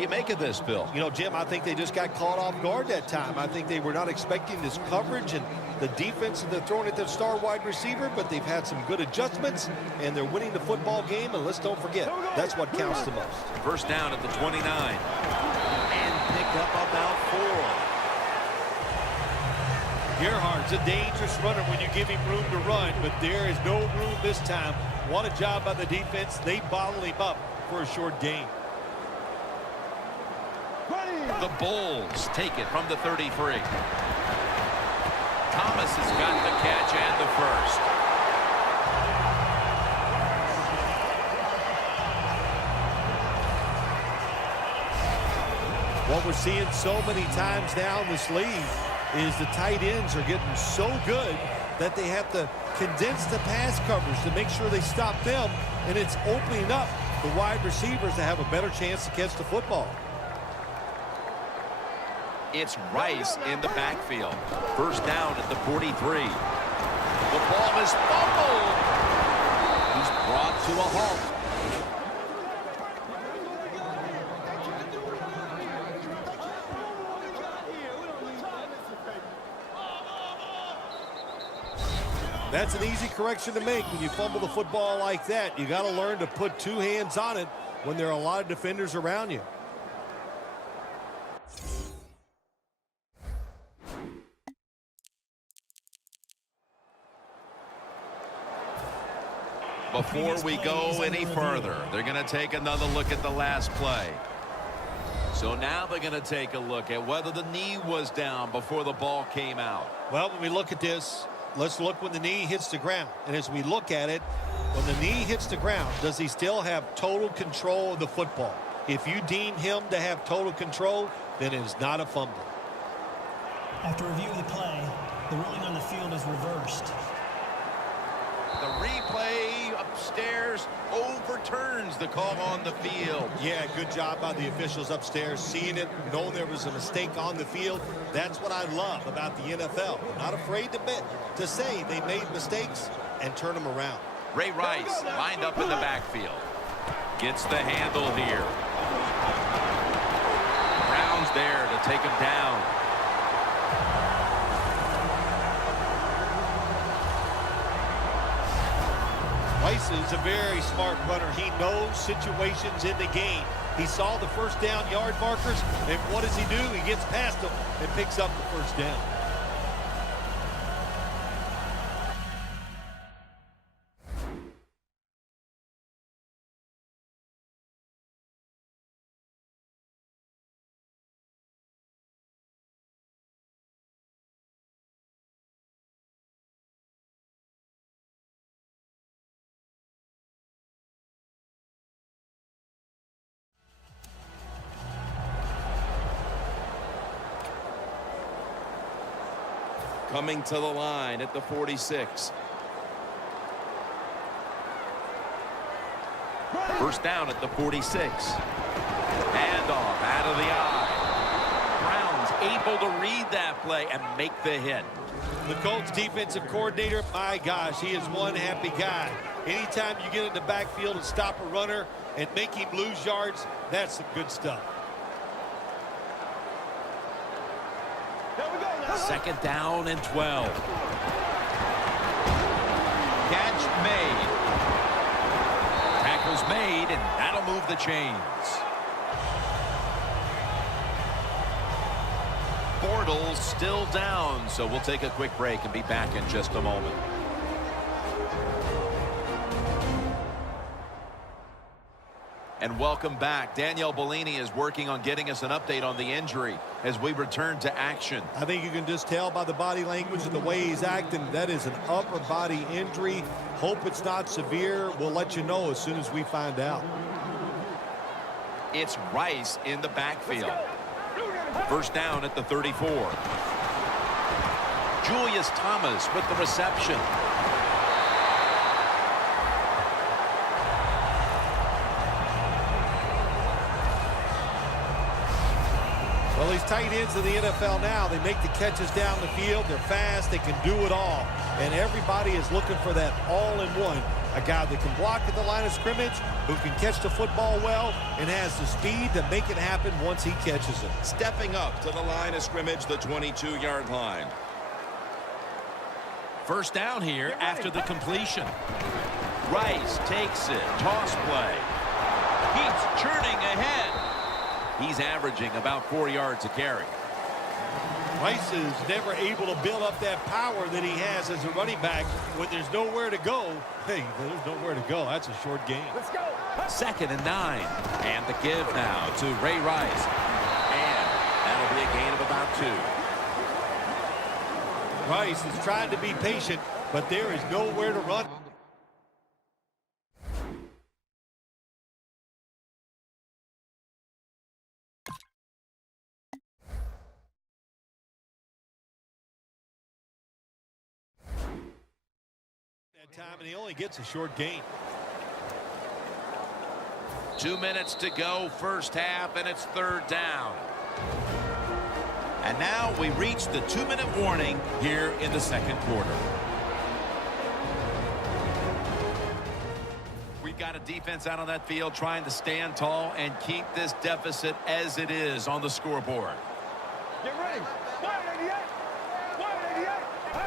do you make of this, Bill? You know, Jim, I think they just got caught off guard that time. I think they were not expecting this coverage and the defense that they're throwing at their star wide receiver, but they've had some good adjustments, and they're winning the football game, and let's don't forget, that's what counts the most. First down at the 29. And picked up about 4. Gerhardt's a dangerous runner when you give him room to run, but there is no room this time. What a job by the defense. They bottle him up for a short gain. The Bulls take it from the 33. Thomas has got the catch and the first. What we're seeing so many times now in this league is the tight ends are getting so good that they have to condense the pass coverage to make sure they stop them, and it's opening up the wide receivers to have a better chance to catch the football. It's Rice in the backfield. First down at the 43. The ball is fumbled. He's brought to a halt. That's an easy correction to make when you fumble the football like that. You got to learn to put two hands on it when there are a lot of defenders around you. Before we go any further, they're going to take another look at the last play. So now they're going to take a look at whether the knee was down before the ball came out. Well, when we look at this, let's look when the knee hits the ground. And as we look at it, when the knee hits the ground, does he still have total control of the football? If you deem him to have total control, then it is not a fumble. After review of the play, the ruling on the field is reversed. The replay upstairs overturns the call on the field. Yeah, good job by the officials upstairs, seeing it, knowing there was a mistake on the field. That's what I love about the NFL. They're not afraid to say they made mistakes and turn them around. Ray Rice lined up in the backfield. Gets the handle here. Brown's there to take him down. Rice is a very smart runner. He knows situations in the game. He saw the first down yard markers, and what does he do? He gets past them and picks up the first down. Coming to the line at the 46. First down at the 46. Handoff out of the eye. Brown's able to read that play and make the hit. The Colts defensive coordinator, my gosh, he is one happy guy. Anytime you get in the backfield and stop a runner and make him lose yards, that's some good stuff. Second down and 12. Catch made. Tackle's made, and that'll move the chains. Bortles still down, so we'll take a quick break and be back in just a moment. And welcome back. Danielle Bellini is working on getting us an update on the injury as we return to action. I think you can just tell by the body language and the way he's acting, that is an upper body injury. Hope it's not severe. We'll let you know as soon as we find out. It's Rice in the backfield. First down at the 34. Julius Thomas with the reception. Well, these tight ends in the NFL now, they make the catches down the field. They're fast. They can do it all. And everybody is looking for that all-in-one A guy that can block at the line of scrimmage, who can catch the football well, and has the speed to make it happen once he catches it. Stepping up to the line of scrimmage, the 22-yard line. First down here after the completion. Rice takes it. Toss play. He's churning ahead. He's averaging about 4 yards a carry. Rice is never able to build up that power that he has as a running back when there's nowhere to go. Hey, there's nowhere to go. That's a short game. Let's go. 2nd and 9. And the give now to Ray Rice. And that'll be a gain of about 2. Rice is trying to be patient, but there is nowhere to run. Time, and he only gets a short gain. 2 minutes to go, first half, and it's 3rd down. And now we reach the 2-minute warning here in the 2nd quarter. We've got a defense out on that field trying to stand tall and keep this deficit as it is on the scoreboard. Get ready. 188.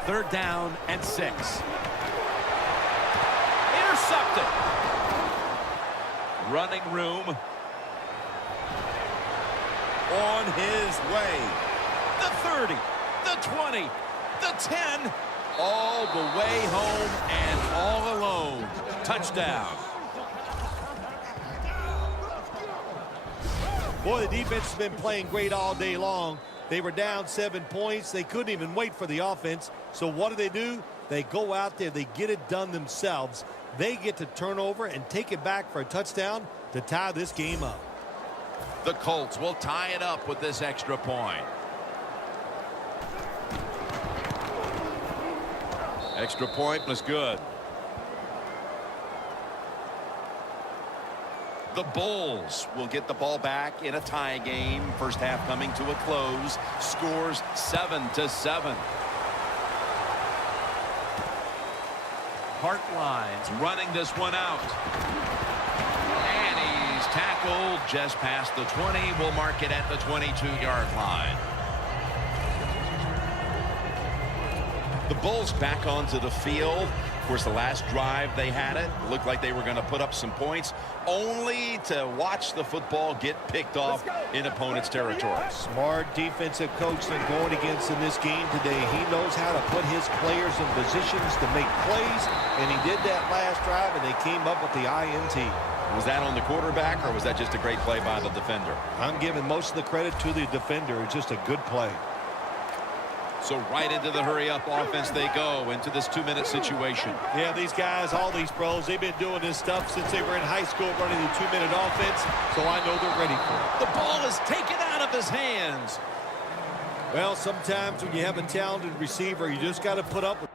3rd down and 6. Intercepted. Running room. On his way. The 30, the 20, the 10, all the way home and all alone. Touchdown. Boy, the defense has been playing great all day long. They were down 7 points. They couldn't even wait for the offense. So what do? They go out there. They get it done themselves. They get to turn over and take it back for a touchdown to tie this game up. The Colts will tie it up with this extra point. Extra point was good. The Bulls will get the ball back in a tie game. First half coming to a close. Scores 7-7. Hartline's running this one out. And he's tackled just past the 20. We'll mark it at the 22-yard line. The Bulls back onto the field. Of course, the last drive they had it looked like they were going to put up some points, only to watch the football get picked off in opponent's territory. Smart defensive coach they're going against in this game today. He knows how to put his players in positions to make plays, and he did that last drive, and they came up with the INT. Was that on the quarterback, or was that just a great play by the defender? I'm giving most of the credit to the defender. It's just a good play. So right into the hurry-up offense they go into this 2-minute situation. Yeah, these guys, all these pros, they've been doing this stuff since they were in high school running the 2-minute offense, so I know they're ready for it. The ball is taken out of his hands. Well, sometimes when you have a talented receiver, you just got to put up with it.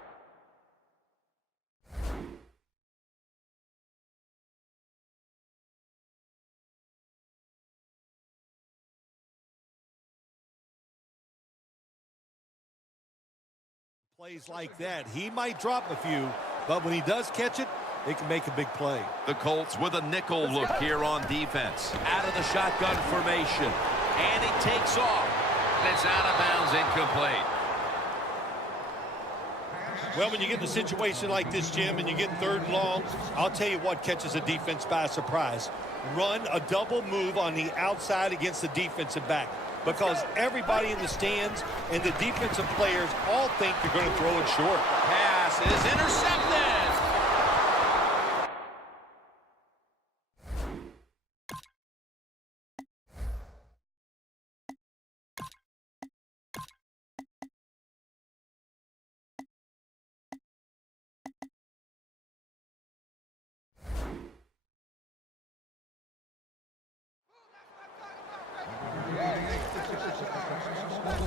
Plays like that. He might drop a few, but when he does catch it, it can make a big play. The Colts with a nickel look here on defense. Out of the shotgun formation. And he takes off. And it's out of bounds, incomplete. Well, when you get in a situation like this, Jim, and you get 3rd and long, I'll tell you what catches a defense by surprise. Run a double move on the outside against the defensive back. Because everybody in the stands and the defensive players all think you're going to throw it short. Pass is intercepted.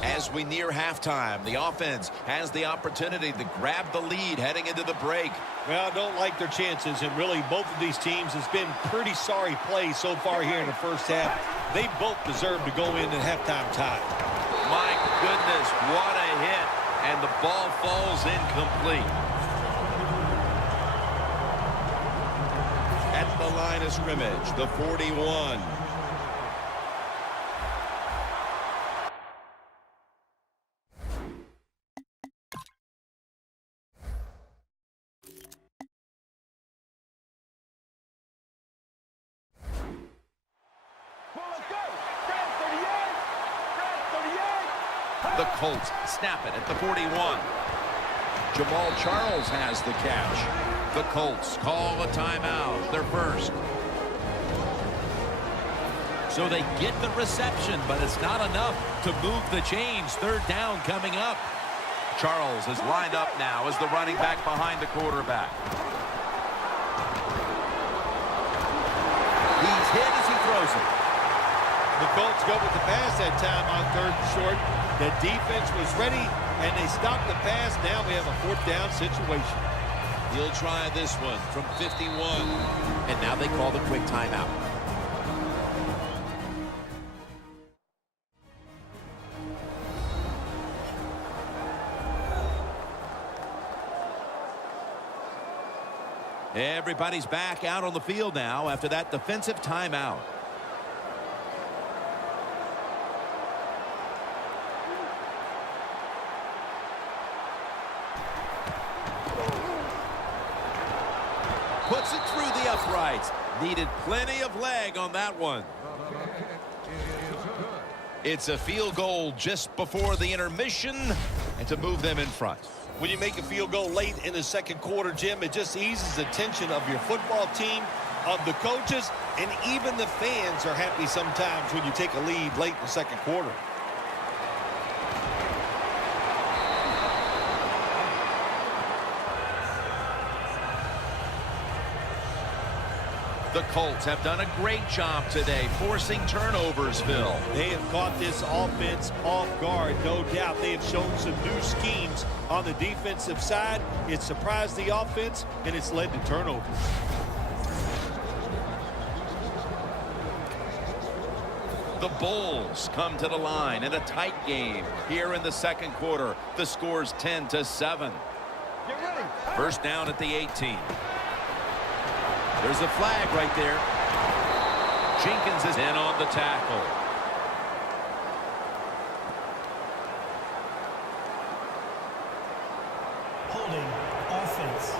As we near halftime, the offense has the opportunity to grab the lead heading into the break. Well, I don't like their chances, and really both of these teams has been pretty sorry plays so far here in the first half. They both deserve to go in at halftime time. My goodness, what a hit, and the ball falls incomplete. line of scrimmage, the 41. The Colts snap it at the 41. Jamal Charles has the catch. The Colts call a timeout, their first. So they get the reception, but it's not enough to move the chains. Third down coming up. Charles is lined up now as the running back behind the quarterback. He's hit as he throws it. The Colts go with the pass that time on 3rd and short. The defense was ready, and they stopped the pass. Now we have a 4th down situation. He'll try this one from 51. And now they call the quick timeout. Everybody's back out on the field now after that defensive timeout. Puts it through the uprights. Needed plenty of leg on that one. It's a field goal just before the intermission and to move them in front. When you make a field goal late in the 2nd quarter, Jim, it just eases the tension of your football team, of the coaches, and even the fans are happy sometimes when you take a lead late in the 2nd quarter. The Colts have done a great job today forcing turnovers, Phil. They have caught this offense off guard, no doubt. They have shown some new schemes on the defensive side. It surprised the offense, and it's led to turnovers. The Bulls come to the line in a tight game here in the 2nd quarter. The score's 10-7. First down at the 18. There's a flag right there. Jenkins is in on the tackle. Holding offense.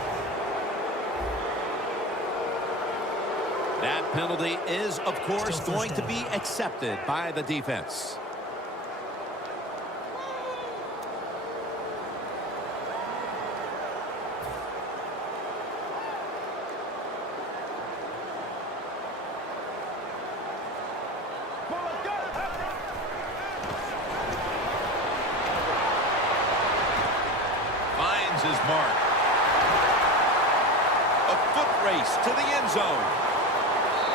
That penalty is, of course, Still going first to down. be accepted by the defense. Finds his mark. A foot race to the end zone.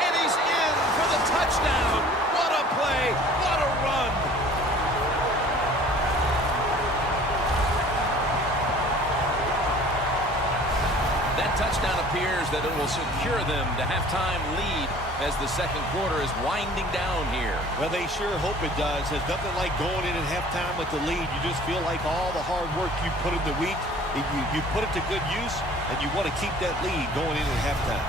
And he's in for the touchdown. What a play. What a run. That touchdown appears that it will secure them to halftime lead as the 2nd quarter is winding down here. Well, they sure hope it does. There's nothing like going in at halftime with the lead. You just feel like all the hard work you put in the week, you put it to good use, and you want to keep that lead going in at halftime.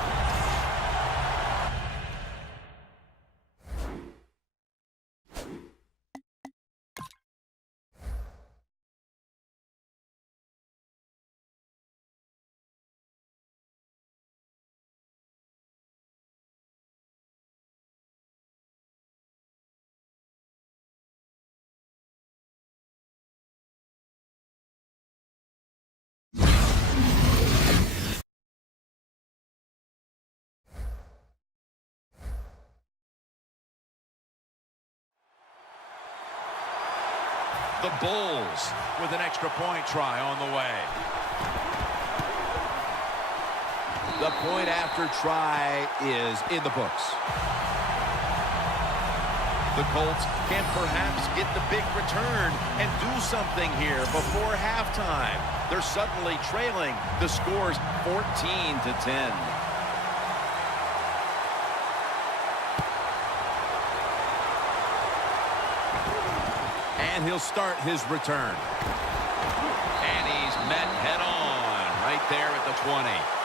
The Bulls with an extra point try on the way. The point after try is in the books. The Colts can perhaps get the big return and do something here before halftime. They're suddenly trailing. The score's 14-10. And he'll start his return. And he's met head on right there at the 20.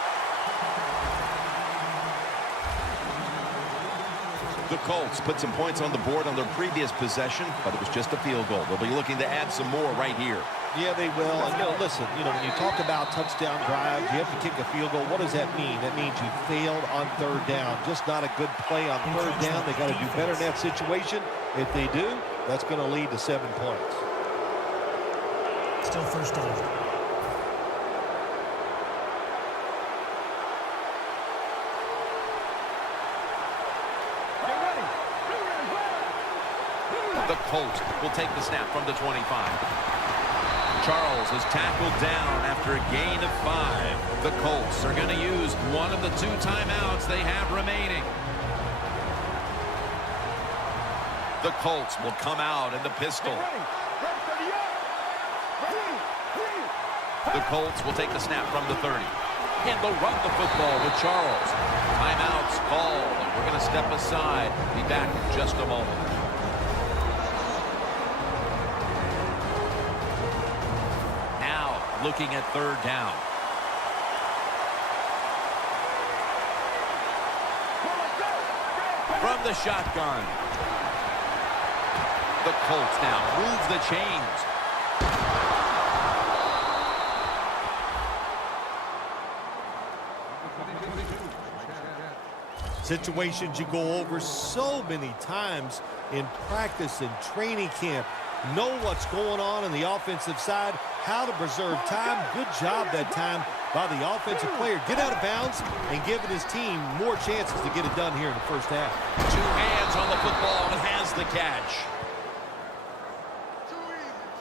The Colts put some points on the board on their previous possession, but it was just a field goal. They'll be looking to add some more right here. Yeah, they will. And, listen, when you talk about touchdown drives, you have to kick a field goal. What does that mean? That means you failed on third down. Just not a good play on third down. They got to do better in that situation. If they do, that's going to lead to 7 points. Still first down. The Colts will take the snap from the 25. Charles is tackled down after a gain of 5. The Colts are going to use one of the 2 timeouts they have remaining. The Colts will come out in the pistol. The Colts will take the snap from the 30. And they'll run the football with Charles. Timeouts called, and we're going to step aside. Be back in just a moment. Looking at third down. From the shotgun. The Colts now move the chains. Situations you go over so many times in practice and training camp. Know what's going on the offensive side, how to preserve time. Good job that time by the offensive player. Get out of bounds and giving his team more chances to get it done here in the first half. 2 hands on the football and has the catch.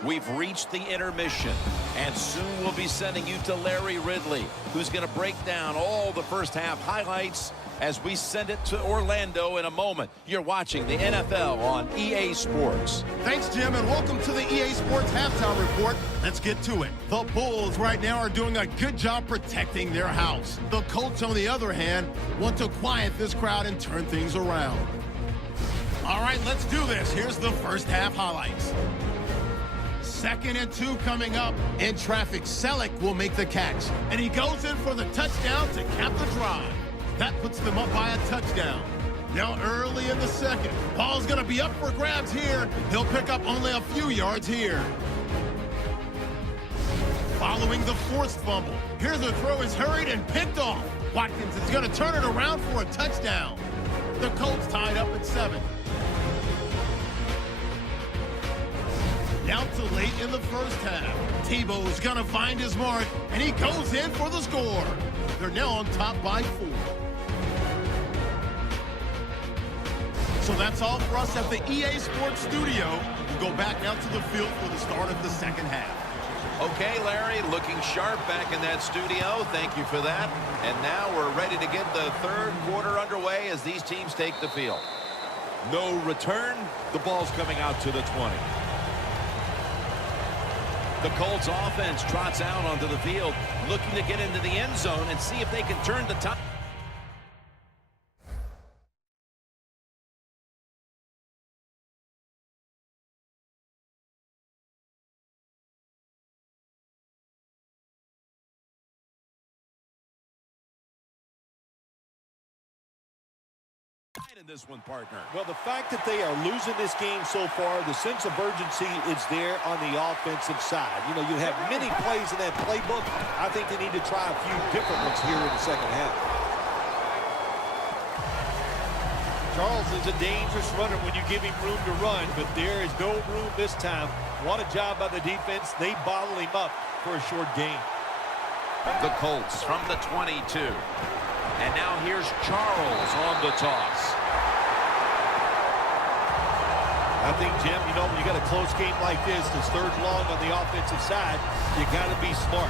We've reached the intermission, and soon we'll be sending you to Larry Ridley, who's going to break down all the first half highlights as we send it to Orlando in a moment. You're watching the NFL on EA Sports. Thanks, Jim, and welcome to the EA Sports Halftime Report. Let's get to it. The Bulls right now are doing a good job protecting their house. The Colts, on the other hand, want to quiet this crowd and turn things around. All right, let's do this. Here's the first half highlights. 2nd and 2 coming up. In traffic, Selleck will make the catch, and he goes in for the touchdown to cap the drive. That puts them up by a touchdown. Now early in the second, ball's going to be up for grabs here. He'll pick up only a few yards here. Following the forced fumble, here the throw is hurried and picked off. Watkins is going to turn it around for a touchdown. The Colts tied up at 7. Now to late in the first half. TEBOW is going to find his mark, and he goes in for the score. They're now on top by 4. So that's all for us at the EA Sports Studio. We'll go back now to the field for the start of the second half. Okay, Larry, looking sharp back in that studio. Thank you for that. And now we're ready to get the third quarter underway as these teams take the field. No return. The ball's coming out to the 20. The Colts offense trots out onto the field, looking to get into the end zone and see if they can turn the tide. In this one, partner. Well, the fact that they are losing this game so far, the sense of urgency is there on the offensive side. You have many plays in that playbook. I think they need to try a few different ones here in the second half. Charles is a dangerous runner when you give him room to run, but there is no room this time. What a job by the defense. They bottle him up for a short gain. The Colts from the 22. And now here's Charles on the toss. I think, Jim, when you got a close game like this, this third long on the offensive side, you got to be smart.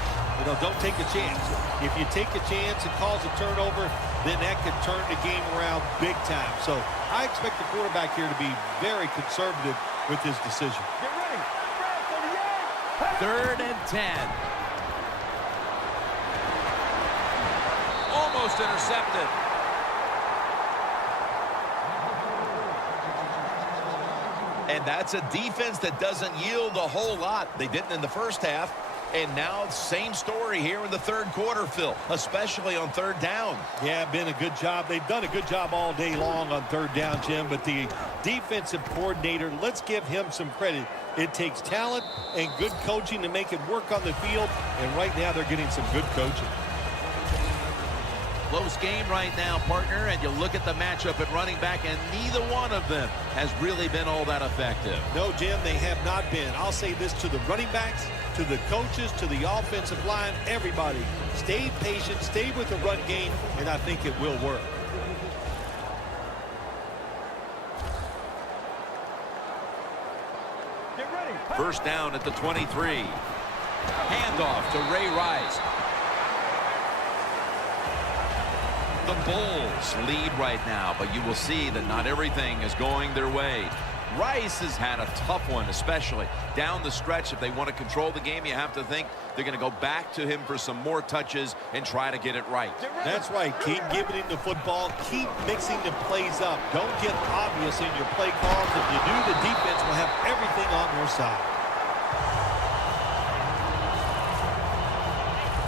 Don't take a chance. If you take a chance and cause a turnover, then that could turn the game around big time. So I expect the quarterback here to be very conservative with his decision. Get ready. 3rd and 10. Almost intercepted. And that's a defense that doesn't yield a whole lot. They didn't in the first half. And now, same story here in the third quarter, Phil, especially on third down. Yeah, been a good job. They've done a good job all day long on third down, Jim, but the defensive coordinator, let's give him some credit. It takes talent and good coaching to make it work on the field, and right now they're getting some good coaching. Close game right now, partner, and you look at the matchup at running back, and neither one of them has really been all that effective. No, Jim, they have not been. I'll say this to the running backs, to the coaches, to the offensive line, everybody. Stay patient, stay with the run game, and I think it will work. Get ready. First down at the 23. Handoff to Ray Rice. The Bulls lead right now, but you will see that not everything is going their way. Rice has had a tough one, especially down the stretch. If they want to control the game, you have to think they're going to go back to him for some more touches and try to get it right. That's right. Keep giving him the football. Keep mixing the plays up. Don't get obvious in your play calls. If you do, the defense will have everything on their side.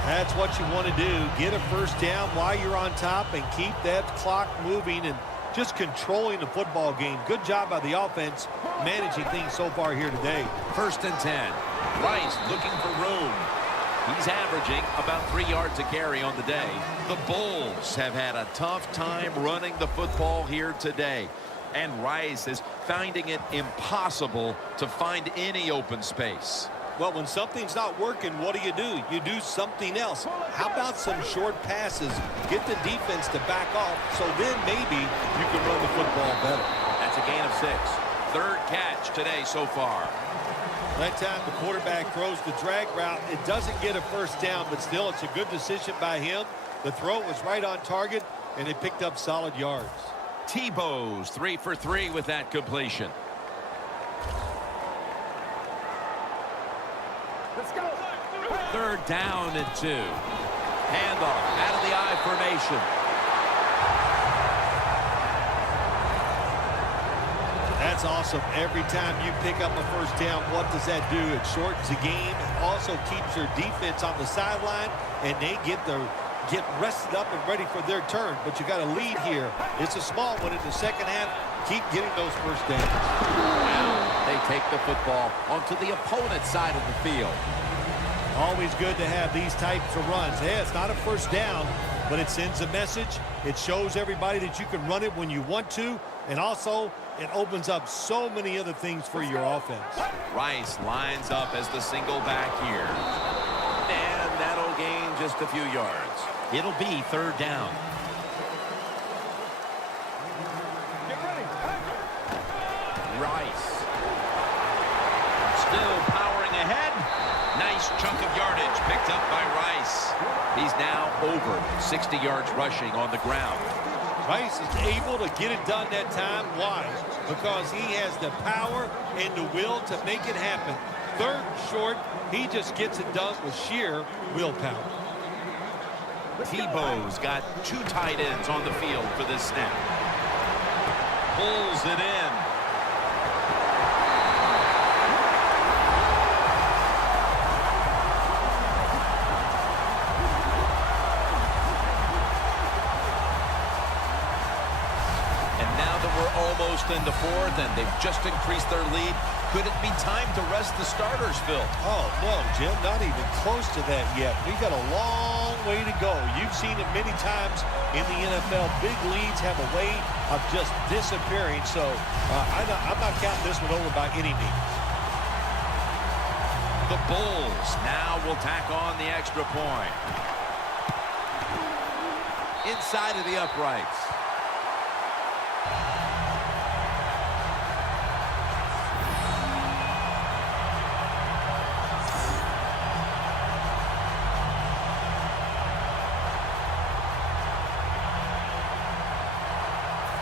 That's what you want to do. Get a first down while you're on top and keep that clock moving and just controlling the football game. Good job by the offense managing things so far here today. First and 10. Rice looking for room. He's averaging about 3 yards a carry on the day. The Bulls have had a tough time running the football here today. And Rice is finding it impossible to find any open space. Well, when something's not working, what do? You do something else. How about some short passes? Get the defense to back off, so then maybe you can run the football better. That's a gain of 6. Third catch today so far. That time the quarterback throws the drag route. It doesn't get a first down, but still it's a good decision by him. The throw was right on target, and it picked up solid yards. TEBOW's 3 for 3 with that completion. Let's go. Third down and 2. Handoff out of the I formation. That's awesome. Every time you pick up a first down, what does that do? It shortens the game. It also keeps your defense on the sideline, and they get rested up and ready for their turn. But you got a lead here. It's a small one in the second half. Keep getting those first downs. Now they take the football onto the opponent's side of the field. Always good to have these types of runs. Hey, it's not a first down, but it sends a message. It shows everybody that you can run it when you want to, and also it opens up so many other things for your offense. Rice lines up as the single back here. And that'll gain just a few yards. It'll be third down. Get ready. Rice. Still powering ahead. Nice chunk of yardage picked up by Rice. He's now over 60 yards rushing on the ground. Rice is able to get it done that time. Why? Because he has the power and the will to make it happen. Third and short, he just gets it done with sheer willpower. TEBOW's got 2 tight ends on the field for this snap. Pulls it in. Almost in the fourth, and they've just increased their lead. Could it be time to rest the starters, Phil? Oh, no, Jim, not even close to that yet. We've got a long way to go. You've seen it many times in the NFL. Big leads have a way of just disappearing, so I'm not counting this one over by any means. The Bulls now will tack on the extra point. Inside of the uprights.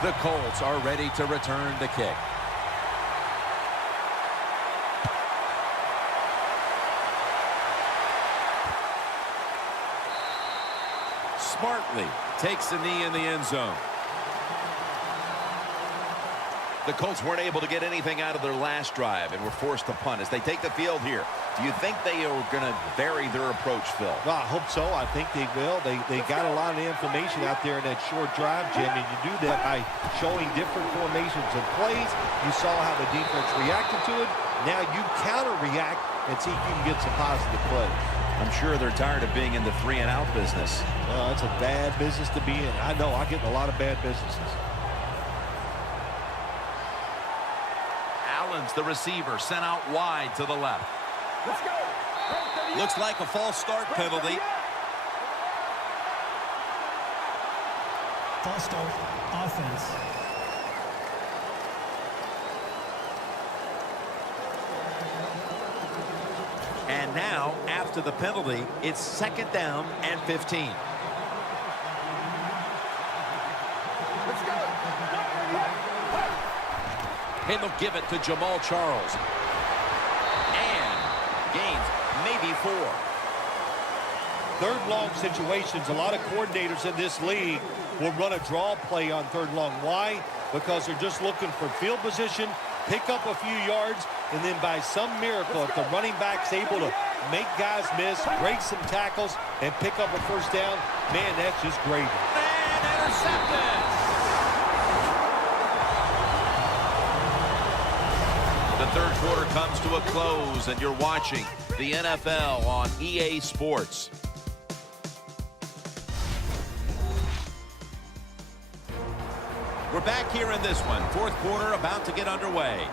The Colts are ready to return the kick. Smartly takes a knee in the end zone. The Colts weren't able to get anything out of their last drive and were forced to punt as they take the field here. Do you think they are going to vary their approach, Phil? Well, I hope so. I think they will. They got a lot of information out there in that short drive, Jim, and you do that by showing different formations and plays. You saw how the defense reacted to it. Now you counter-react and see if you can get some positive plays. I'm sure they're tired of being in the 3-and-out business. Well, it's a bad business to be in. I know. I get in a lot of bad businesses. Allen's the receiver, sent out wide to the left. Let's go. Looks like a false start penalty. False start, offense. And now, after the penalty, it's 2nd down and 15. Let's go. And they'll give it to Jamal Charles. And gains maybe 4. Third long situations, a lot of coordinators in this league will run a draw play on third long. Why? Because they're just looking for field position, pick up a few yards, and then by some miracle, if the running back's able to make guys miss, break some tackles, and pick up a first down, man, that's just gravy. And intercepted. The third quarter comes to a close, and you're watching the NFL on EA Sports. We're back here in this one. Fourth quarter about to get underway.